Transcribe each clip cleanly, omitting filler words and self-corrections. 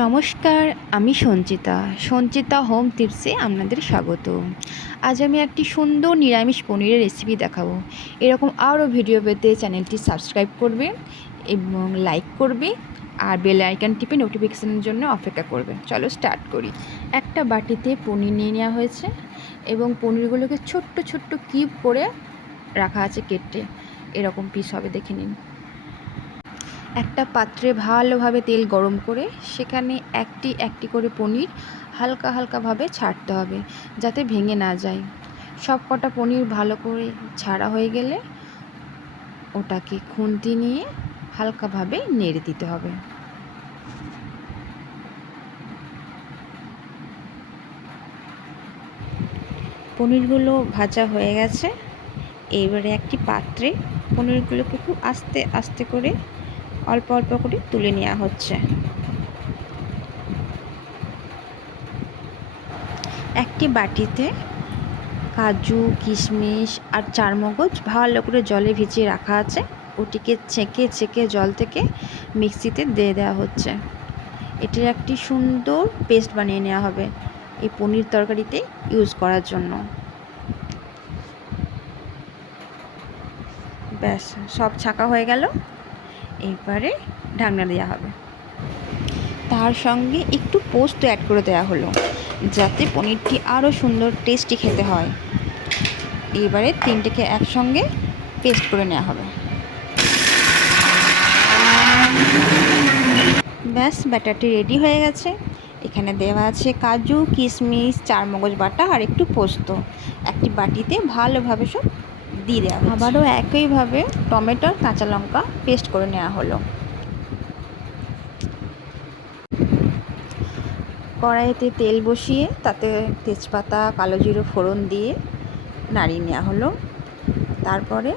নমস্কার, আমি সঞ্চিতা হোম টিপসে আপনাদের স্বাগত। আজ আমি একটি সুন্দর নিরামিষ পনিরের রেসিপি দেখাবো। এরকম আরও ভিডিও পেতে চ্যানেলটি সাবস্ক্রাইব করবে এবং লাইক করবে আর বেল আইকন টিপে নোটিফিকেশনের জন্য অপেক্ষা করবে। চলো স্টার্ট করি। একটা বাটিতে পনির নিয়ে নেওয়া হয়েছে এবং পনিরগুলোকে ছোট্ট ছোট্ট কিউব করে রাখা আছে কেটে। এরকম পিস হবে, দেখে নিন। একটা পাত্রে ভালোভাবে তেল গরম করে সেখানে একটি একটি করে পনির হালকা হালকাভাবে ছাড়তে হবে, যাতে ভেঙে না যায়। সব কটা পনির ভালো করে ছাড়া হয়ে গেলে ওটাকে খুন্তি নিয়ে হালকাভাবে নেড়ে দিতে হবে। পনিরগুলো ভাজা হয়ে গেছে। এবারে একটি পাত্রে পনিরগুলোকে খুব আস্তে আস্তে করে অল্প অল্প করে তুলে নেওয়া হচ্ছে। একটি বাটিতে কাজু, কিশমিশ আর চারমগজ ভালো করে জলে ভিজিয়ে রাখা আছে। ওটিকে ছেঁকে ছেঁকে জল থেকে মিক্সিতে দিয়ে দেওয়া হচ্ছে। এটির একটি সুন্দর পেস্ট বানিয়ে নেওয়া হবে এই পনির তরকারিতে ইউজ করার জন্য। ব্যাস, সব ছাঁকা হয়ে গেল। এবারে ঢাকনা দেওয়া হবে। তার সঙ্গে একটু পোস্ত অ্যাড করে দেওয়া হলো, যাতে পনিরটি আরও সুন্দর টেস্টি খেতে হয়। এবারে তিনটেকে একসঙ্গে পেস্ট করে নেওয়া হবে। ব্যাস, ব্যাটারটি রেডি হয়ে গেছে। এখানে দেওয়া আছে কাজু, কিশমিশ, চারমগজ বাটা আর একটু পোস্ত। একটি বাটিতে ভালোভাবে সব দিয়ে দেওয়া হচ্ছে। আবারও একইভাবে টমেটো, কাঁচা লঙ্কা পেস্ট করে নেওয়া হলো। কড়াইতে তেল বসিয়ে তাতে তেজপাতা, কালো জিরে ফোড়ন দিয়ে নাড়িয়ে নেওয়া হলো। তারপরে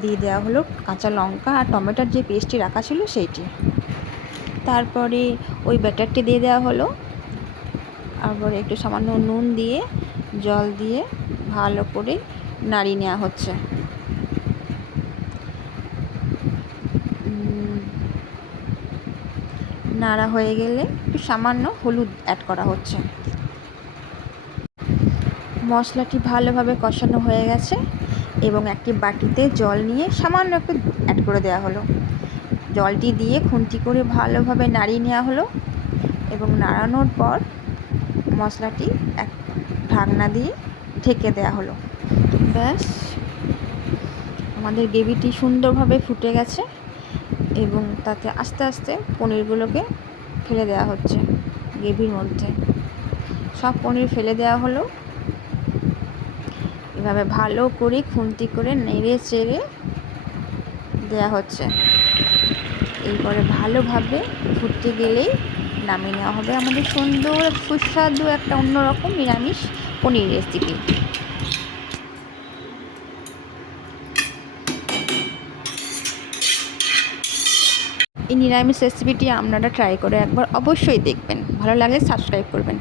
দিয়ে দেওয়া হলো কাঁচা লঙ্কা আর টমেটোর যে পেস্টটি রাখা ছিল সেইটি। তারপরে ওই ব্যাটারটি দিয়ে দেওয়া হলো। আবার একটু সামান্য নুন দিয়ে জল দিয়ে ভালো করে নাড়িয়ে নেওয়া হচ্ছে। নাড়া হয়ে গেলে একটু সামান্য হলুদ অ্যাড করা হচ্ছে। মশলাটি ভালোভাবে কষানো হয়ে গেছে এবং একটি বাটিতে জল নিয়ে সামান্য একটু অ্যাড করে দেওয়া হলো। জলটি দিয়ে খুন্তি করে ভালোভাবে নাড়িয়ে নেওয়া হলো এবং নাড়ানোর পর মশলাটি এক ঢাকনা দিয়ে ঢেকে দেওয়া হলো। ব্যাস, আমাদের গ্রেভিটি সুন্দরভাবে ফুটে গেছে এবং তাতে আস্তে আস্তে পনিরগুলোকে ফেলে দেওয়া হচ্ছে গ্রেভির মধ্যে। সব পনির ফেলে দেওয়া হলো। এভাবে ভালো করে খুন্তি করে নেড়ে চেড়ে দেওয়া হচ্ছে। এরপরে ভালোভাবে ফুটতে গেলেই নামিয়ে নেওয়া হবে আমাদের সুন্দর সুস্বাদু একটা অন্যরকম নিরামিষ পনির রেসিপি। এই নিরামিষ রেসিপিটি আপনারা ট্রাই করে একবার অবশ্যই দেখবেন। ভালো লাগলে সাবস্ক্রাইব করবেন।